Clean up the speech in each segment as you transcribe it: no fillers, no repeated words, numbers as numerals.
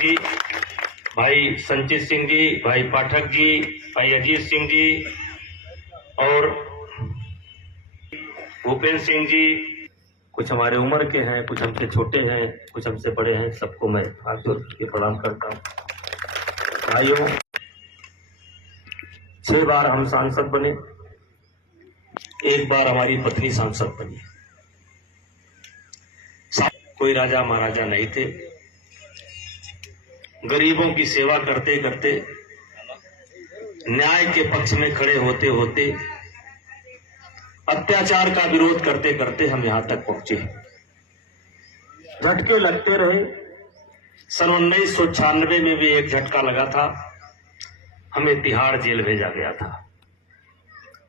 जी, भाई संचित सिंह जी, भाई पाठक जी, भाई अजीत सिंह जी और भूपेंद्र सिंह जी, कुछ हमारे उम्र के हैं, कुछ हमसे छोटे हैं, कुछ हमसे बड़े हैं, सबको मैं हाथ जोड़ के प्रणाम करता हूँ। भाइयों, 6 बार हम सांसद बने, 1 बार हमारी पत्नी सांसद बनी। कोई राजा महाराजा नहीं थे, गरीबों की सेवा करते करते, न्याय के पक्ष में खड़े होते होते, अत्याचार का विरोध करते करते हम यहां तक पहुंचे। झटके लगते रहे। सन 1996 में भी एक झटका लगा था, हमें तिहाड़ जेल भेजा गया था।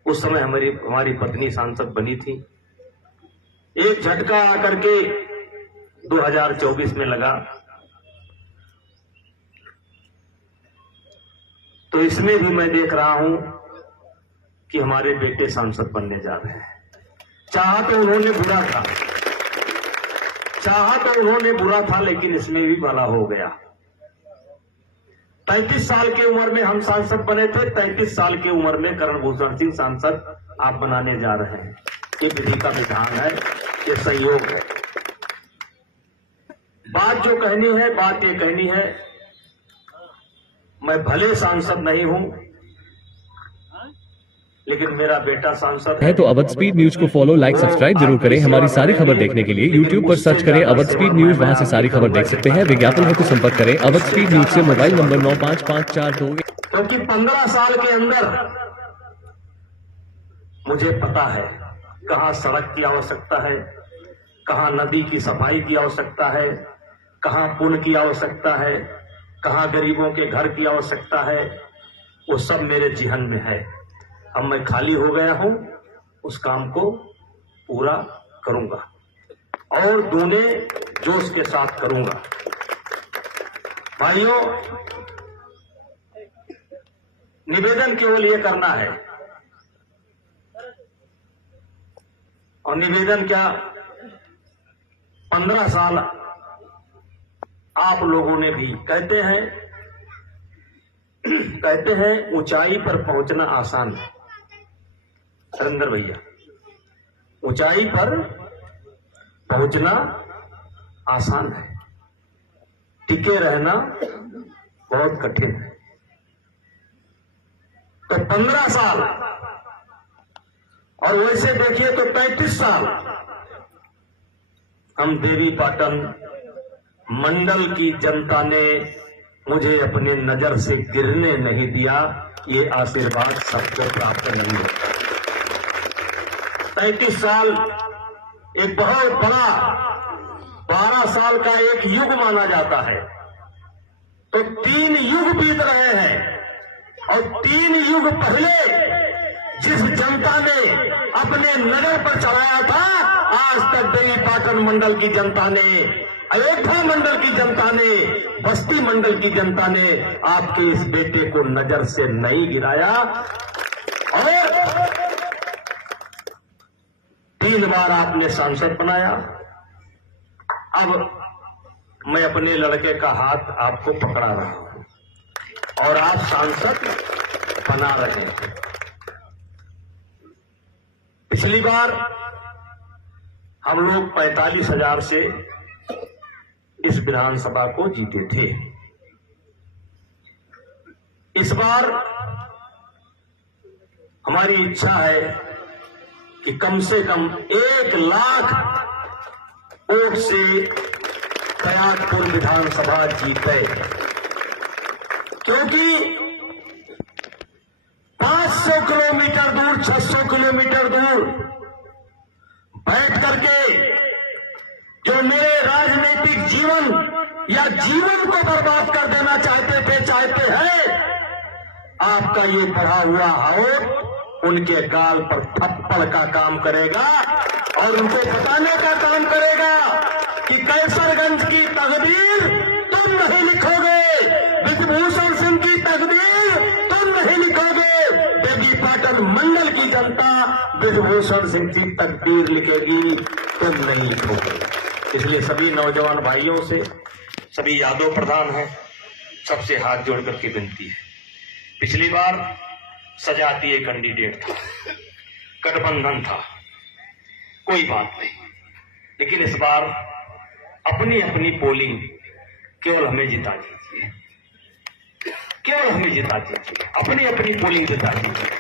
उस समय हमारी पत्नी सांसद बनी थी। एक झटका आकर के 2024 में लगा, तो इसमें भी मैं देख रहा हूं कि हमारे बेटे सांसद बनने जा रहे हैं। चाहा तो उन्होंने बुरा था, लेकिन इसमें भी भला हो गया। 35 साल की उम्र में हम सांसद बने थे, 33 साल की उम्र में करणभूषण सिंह सांसद आप बनाने जा रहे हैं। ये विधि का विधान है, ये संयोग है। बात जो कहनी है, बात ये कहनी है, मैं भले सांसद नहीं हूं, लेकिन मेरा बेटा सांसद है। तो अवध स्पीड न्यूज को फॉलो, लाइक, सब्सक्राइब जरूर करें। हमारी सारी खबर देखने के लिए यूट्यूब पर सर्च करें अवध स्पीड न्यूज, वहां से सारी खबर देख सकते हैं। विज्ञापन हो तो संपर्क करें अवध स्पीड न्यूज से। Mobile number 955442। क्योंकि 15 साल के अंदर मुझे पता है कहां सड़क की आवश्यकता है, कहां नदी की सफाई की आवश्यकता है, कहां पुल की आवश्यकता है, कहां गरीबों के घर की आवश्यकता है। वो सब मेरे जिहन में है। अब मैं खाली हो गया हूं, उस काम को पूरा करूंगा और दूने जोश के साथ करूंगा। भाइयों, निवेदन केवल ये करना है, और निवेदन क्या, 15 साल आप लोगों ने भी कहते हैं ऊंचाई पर पहुंचना आसान है। सरेंद्र भैया, ऊंचाई पर पहुंचना आसान है, टिके रहना बहुत कठिन है। तो 15 साल, और वैसे देखिए तो 35 साल हम देवीपाटन मंडल की जनता ने मुझे अपनी नजर से गिरने नहीं दिया। ये आशीर्वाद सबको प्राप्त नहीं होता। 35 साल एक बहुत बड़ा, 12 साल का एक युग माना जाता है। तो 3 युग बीत रहे हैं, और 3 युग पहले जिस जनता ने अपने नजर पर चलाया था, आज तक देवीपाटन मंडल की जनता ने, अयोध्या मंडल की जनता ने, बस्ती मंडल की जनता ने आपके इस बेटे को नजर से नहीं गिराया। और 3 बार आपने सांसद बनाया। अब मैं अपने लड़के का हाथ आपको पकड़ा रहा हूं और आप सांसद बना रहे हैं। पिछली बार हम लोग 45,000 से इस विधानसभा को जीते थे। इस बार हमारी इच्छा है कि कम से कम 1 लाख वोट से कयाकपुर विधानसभा जीते, क्योंकि 500 किलोमीटर दूर, 600 किलोमीटर दूर बैठ करके जो मेरे राजनीतिक जीवन या जीवन को बर्बाद कर देना चाहते हैं, आपका ये बढ़ा हुआ वोट उनके गाल पर थप्पड़ का काम करेगा और उनको बताने का काम करेगा कि कैसरगंज की तकदीर तुम नहीं लिखोगे, विभूषण सिंह की तकदीर तुम नहीं लिखोगे, देवीपाटन मंडल की जनता विभूषण सिंह की तकदीर लिखेगी, तुम नहीं लिखोगे। इसलिए सभी नौजवान भाइयों से, सभी यादव प्रधान हैं, सबसे हाथ जोड़ करके विनती है, पिछली बार सजातीय कैंडिडेट था, गठबंधन था, कोई बात नहीं, लेकिन इस बार अपनी अपनी पोलिंग केवल हमें जिता दीजिए, केवल हमें जिता दीजिए, अपनी अपनी पोलिंग जिता दीजिए।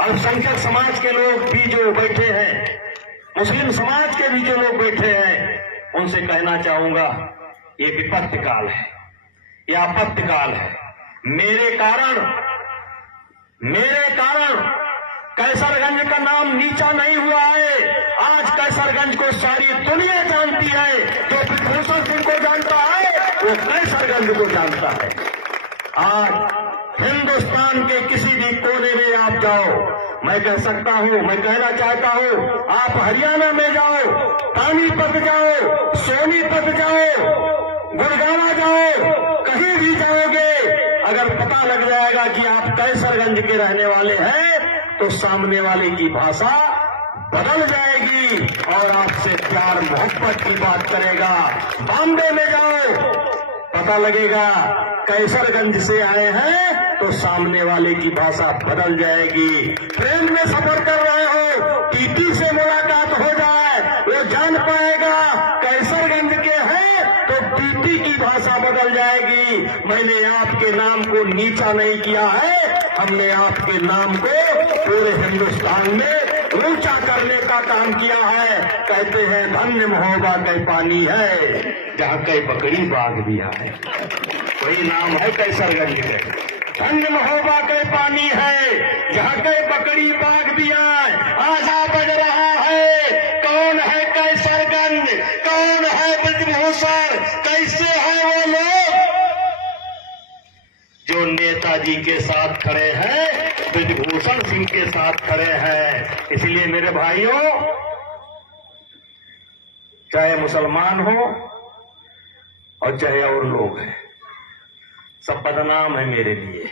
अल्पसंख्यक समाज के लोग भी जो बैठे हैं, मुस्लिम समाज के भी जो लोग बैठे हैं, उनसे कहना चाहूंगा ये विपत्ति काल है, ये आपत्ति काल है। मेरे कारण कैसरगंज का नाम नीचा नहीं हुआ है। आज कैसरगंज को सारी दुनिया जानती है। जो ब्रिजभूषण सिंह को जानता है वो कैसरगंज को जानता है। आज हिंदुस्तान के किसी भी कोने में आप जाओ, मैं कह सकता हूं, मैं कहना चाहता हूं, आप हरियाणा में जाओ, पानीपत जाओ, सोनीपत जाओ, गुड़गांव जाओ, कहीं भी जाओगे, अगर पता लग जाएगा कि आप कैसरगंज के रहने वाले हैं तो सामने वाले की भाषा बदल जाएगी और आपसे प्यार मोहब्बत की बात करेगा। बॉम्बे में जाओ, पता लगेगा कैसरगंज से आए हैं तो सामने वाले की भाषा बदल जाएगी। ट्रेन में सफर कर रहे हो, टीटी से मुलाकात हो जाए, वो जान पाएगा कैसरगंज के हैं तो टीटी की भाषा बदल जाएगी। मैंने आपके नाम को नीचा नहीं किया है, हमने आपके नाम को पूरे हिंदुस्तान में ऊंचा करने का काम किया है। कहते हैं धन्य महोबा कई पानी है, जहाँ कई बकरी बाघ भी है, वही नाम है कैसरगंज के। धन्य महोबा कई पानी है, जहाँ कई बकरी बाघ भी आए। आज बज रहा है, कौन है कैसरगंज, कौन है ब्रिजभूषण, कैसे है वो लोग जो नेताजी के साथ खड़े हैं, ब्रिजभूषण सिंह के साथ खड़े हैं। इसलिए मेरे भाइयों, चाहे मुसलमान हो और चाहे और लोग हैं, सब बदनाम है मेरे लिए।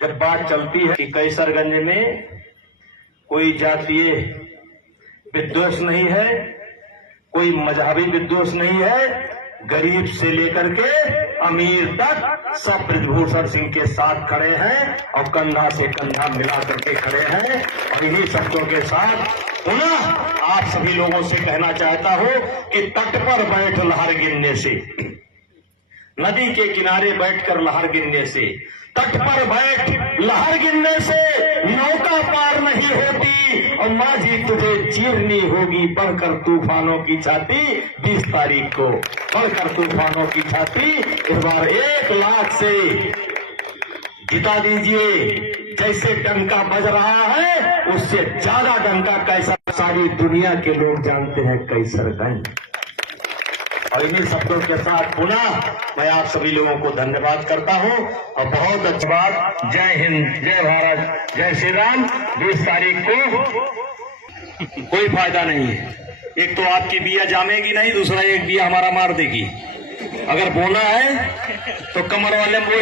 जब बात चलती है कि कैसरगंज में कोई जातीय विद्वेष नहीं है, कोई मजहबी विद्वेष नहीं है, गरीब से लेकर के अमीर तक सब ब्रिजभूषण सिंह के साथ खड़े हैं और कंधा से कंधा मिला करके खड़े हैं। और इन्हीं शब्दों के साथ पुनः आप सभी लोगों से कहना चाहता हूं कि तट पर बैठ लहर गिनने से, नदी के किनारे बैठकर लहर गिनने से, तट पर बैठ लहर गिनने से नौका पार नहीं होती। और माझी तुझे चीरनी होगी बढ़कर तूफानों की छाती। 20 तारीख को बढ़कर तूफानों की छाती इस बार 1 लाख से जिता दीजिए। जैसे डंका बज रहा है उससे ज्यादा डंका कैसा सारी दुनिया के लोग जानते हैं कैसरगंज। और इन्हीं शब्दों के साथ पुनः मैं आप सभी लोगों को धन्यवाद करता हूं और बहुत अच्छी बात। जय हिंद, जय भारत, जय श्री राम। 20 तारीख को कोई फायदा नहीं है। एक तो आपकी बिया जामेगी नहीं, दूसरा एक बिया हमारा मार देगी। अगर बोना है तो कमर वाले